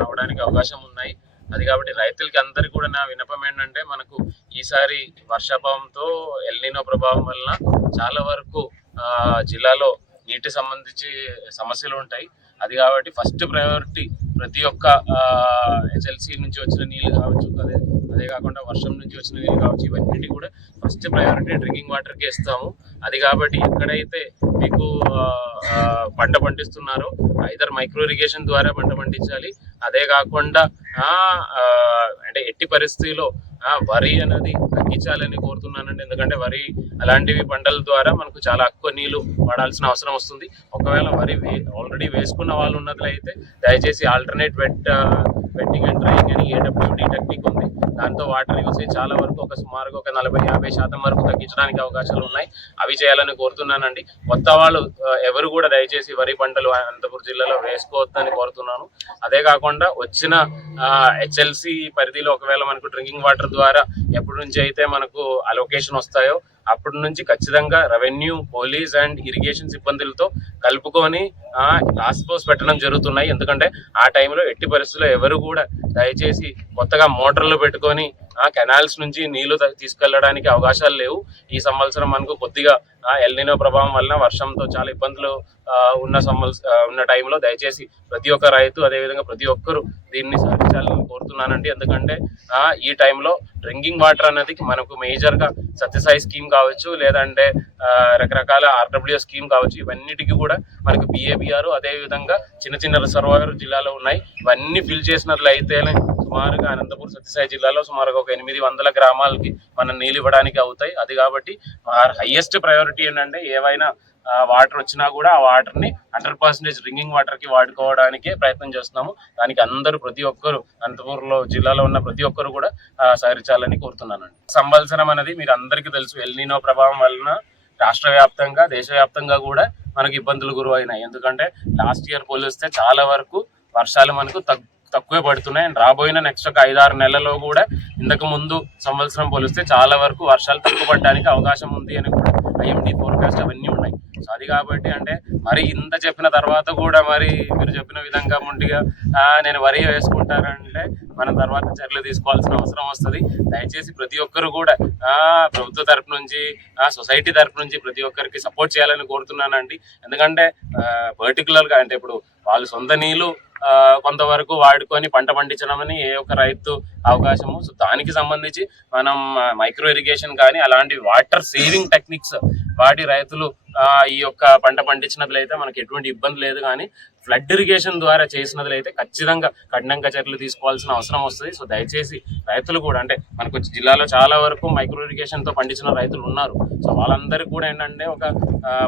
రావడానికి అవకాశం ఉన్నాయి. అది కాబట్టి రైతులకి అందరికీ కూడా నా విన్నపం ఏంటంటే, మనకు ఈసారి వర్షాభావంతో ఎల్నినో ప్రభావం వలన చాలా వరకు జిల్లాలో నీటి సంబంధించి సమస్యలు ఉంటాయి. అది కాబట్టి ఫస్ట్ ప్రయారిటీ ప్రతి ఒక్క హెచ్ఎల్సి నుంచి వచ్చిన నీళ్ళు కావచ్చు, అదే కాకుండా వర్షం నుంచి వచ్చిన నీళ్ళు కావచ్చు, ఇవన్నీ కూడా ఫస్ట్ ప్రయారిటీ డ్రింకింగ్ వాటర్కి ఇస్తాము. అది కాబట్టి ఎక్కడైతే మీకు పంట పండిస్తున్నారో ఐదర్ మైక్రో ఇరిగేషన్ ద్వారా పంట పండించాలి. అదే కాకుండా అంటే ఎట్టి పరిస్థితిలో వరి అనేది తగ్గించాలని కోరుతున్నానండి. ఎందుకంటే వరి అలాంటివి పంటల ద్వారా మనకు చాలా ఎక్కువ నీళ్లు వాడాల్సిన అవసరం వస్తుంది. ఒకవేళ వరి ఆల్రెడీ వేసుకున్న వాళ్ళు ఉన్నట్లయితే దయచేసి ఆల్టర్నేట్ వెట్టింగ్ అండ్ డ్రైయింగ్ అని AWD టెక్నిక్ ఉంది. దాంతో వాటర్ యూసేజ్ చాలా వరకు సుమారుగా ఒక 40-50% వరకు తగ్గించడానికి అవకాశాలు ఉన్నాయి. అవి చేయాలని కోరుతున్నానండి. కొత్త వాళ్ళు ఎవరు కూడా దయచేసి వరి పంటలు అనంతపురం జిల్లాలో వేసుకోవద్దని కోరుతున్నాను. అదే కాకుండా వచ్చిన హెచ్ఎల్సి పరిధిలో ఒకవేళ మనకు డ్రింకింగ్ వాటర్ ద్వారా ఎప్పటి నుంచి అయితే మనకు అలొకేషన్ వస్తాయో అప్పటి నుంచి ఖచ్చితంగా రెవెన్యూ, పోలీస్ అండ్ ఇరిగేషన్ సిబ్బందులతో కలుపుకొని టాస్క్ ఫోర్స్ పెట్టడం జరుగుతున్నాయి. ఎందుకంటే ఆ టైంలో ఎట్టి పరిస్థితుల్లో ఎవరు కూడా దయచేసి కొత్తగా మోటార్లు పెట్టుకొని కెనాల్స్ నుంచి నీళ్లు తీసుకెళ్లడానికి అవకాశాలు లేవు. ఈ సంవత్సరం మనకు కొద్దిగా ఎల్నినో ప్రభావం వలన వర్షంతో చాలా ఇబ్బందులు ఉన్న టైంలో దయచేసి ప్రతి ఒక్క రైతు అదేవిధంగా ప్రతి ఒక్కరు దీన్ని సాధించాలని కోరుతున్నానండి. ఎందుకంటే ఈ టైంలో డ్రింకింగ్ వాటర్ అనేది మనకు మేజర్గా సత్యసాయి స్కీమ్ కావచ్చు, లేదంటే రకరకాల RWS స్కీమ్ కావచ్చు, ఇవన్నిటికీ కూడా మనకు BABR అదేవిధంగా చిన్న చిన్న రిజర్వాయర్ జిల్లాలో ఉన్నాయి. ఇవన్నీ ఫిల్ చేసినట్లయితేనే సుమారుగా అనంతపురం సత్యసాయి జిల్లాలో సుమారుగా ఒక 800 గ్రామాలకి మనం నీళ్ళు ఇవ్వడానికి అవుతాయి. అది కాబట్టి హైయెస్ట్ ప్రయారిటీ ఏంటంటే ఏవైనా వాటర్ వచ్చినా కూడా ఆ వాటర్ని 100% డ్రింకింగ్ వాటర్కి వాడుకోవడానికే ప్రయత్నం చేస్తున్నాము. దానికి అందరూ ప్రతి ఒక్కరు అనంతపురంలో జిల్లాలో ఉన్న ప్రతి ఒక్కరు కూడా సహకరించాలని కోరుతున్నానండి. సంవత్సరం అనేది మీరు అందరికీ తెలుసు, ఎల్నినో ప్రభావం వలన రాష్ట్ర వ్యాప్తంగా దేశవ్యాప్తంగా కూడా మనకు ఇబ్బందులు గురైనాయి. ఎందుకంటే లాస్ట్ ఇయర్ పోలిస్తే చాలా వరకు వర్షాలు మనకు తక్కువే పడుతున్నాయి. అండ్ రాబోయిన నెక్స్ట్ ఒక 5-6 నెలల్లో కూడా ఇంతకు ముందు సంవత్సరం పోలిస్తే చాలా వరకు వర్షాలు తక్కువ పడడానికి అవకాశం ఉంది అని కూడా IMD ఫోర్కాస్ట్ అవన్నీ ఉన్నాయి. సో అది కాబట్టి అంటే మరి ఇంత చెప్పిన తర్వాత కూడా మరి మీరు చెప్పిన విధంగా ముందుగా నేను వరి వేసుకుంటానంటే మనం తర్వాత చర్యలు తీసుకోవాల్సిన అవసరం వస్తుంది. దయచేసి ప్రతి ఒక్కరు కూడా ప్రభుత్వ తరపు నుంచి సొసైటీ తరపు నుంచి ప్రతి ఒక్కరికి సపోర్ట్ చేయాలని కోరుతున్నానండి. ఎందుకంటే పర్టికులర్గా అంటే ఇప్పుడు వాళ్ళు సొంత నీళ్ళు కొంతవరకు వాడుకొని పంట పండించడం అని ఏ ఒక్క రైతు అవకాశము. సో దానికి సంబంధించి మనం మైక్రో ఇరిగేషన్ కానీ అలాంటి వాటర్ సేవింగ్ టెక్నిక్స్ వాడి రైతులు ఈ యొక్క పంట పండించినట్లయితే మనకి ఎటువంటి ఇబ్బంది లేదు. కానీ ఫ్లడ్ ఇరిగేషన్ ద్వారా చేసినట్లయితే ఖచ్చితంగా కఠినంగా చర్యలు తీసుకోవాల్సిన అవసరం వస్తుంది. సో దయచేసి రైతులు కూడా అంటే మనకు జిల్లాలో చాలా వరకు మైక్రో ఇరిగేషన్తో పండించిన రైతులు ఉన్నారు. సో వాళ్ళందరికీ కూడా ఏంటంటే ఒక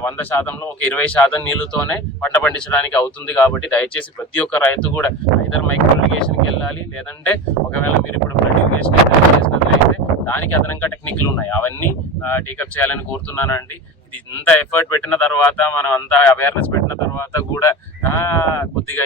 100%లో ఒక 20% నీళ్ళతోనే పంట పండించడానికి అవుతుంది. కాబట్టి దయచేసి ప్రతి ఒక్క రైతు కూడా ఐదర్ మైక్రో ఇరిగేషన్కి వెళ్ళాలి, లేదంటే ఒకవేళ మీరు ఇప్పుడు ఫ్లడ్ ఇరిగేషన్ చేసినట్లయితే దానికి అదనంగా టెక్నిక్లు ఉన్నాయి, అవన్నీ టేకప్ చేయాలని కోరుతున్నానండి. ఇది ఇంత ఎఫర్ట్ పెట్టిన తర్వాత మనం అంతా అవేర్నెస్ పెట్టిన తర్వాత కూడా కొద్దిగా